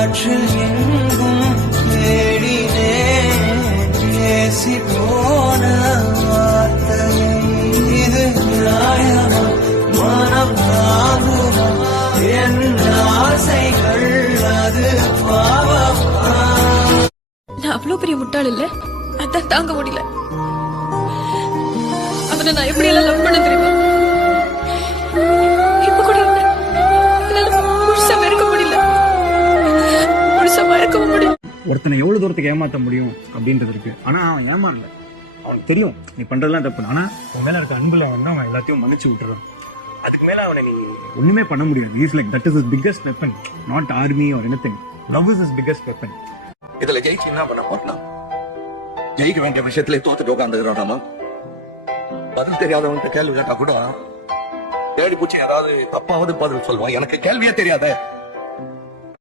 காற்றில் எங்கும் தேடினேன் பேசி போன வார்த்தை இது நியாயமா மனம் தாங்குமா என் ஆசைகள் அது பாவமா நான் அவ்வளவு பெரிய முட்டாள் இல்ல அதான் தாங்க முடியல அவனை நான் எப்படி எல்லாம் லவ் பண்ண தெரியுமா இப்ப கூட முழுசா மறக்க முடியல முழுசா மறக்கவும் முடியல ஒருத்தனை எவ்வளவு தூரத்துக்கு ஏமாத்த முடியும் அப்படின்றது இருக்கு ஆனா அவன் ஏமாறல அவனுக்கு தெரியும் நீ பண்றதெல்லாம் தப்பு ஆனா உன் மேல இருக்க அன்புல அவன் எல்லாத்தையும் மன்னிச்சு விட்டுறான் அதுக்கு மேல அவனை நீ ஒண்ணுமே பண்ண முடியாது is like that is his biggest weapon not army or anything love is his biggest weapon இதுல ஜெயிச்சு என்ன பண்ண போறோம் ஜெயிக்க வேண்டிய விஷயத்துல தோத்துட்டு உட்காந்துக்கிறோம் பதில் தெரியாதவன்கிட்ட கேள்வி கேட்டா கூட தேடி பூச்சி ஏதாவது தப்பாவது பதில் சொல்லுவான் எனக்கு கேள்வியே தெரியாத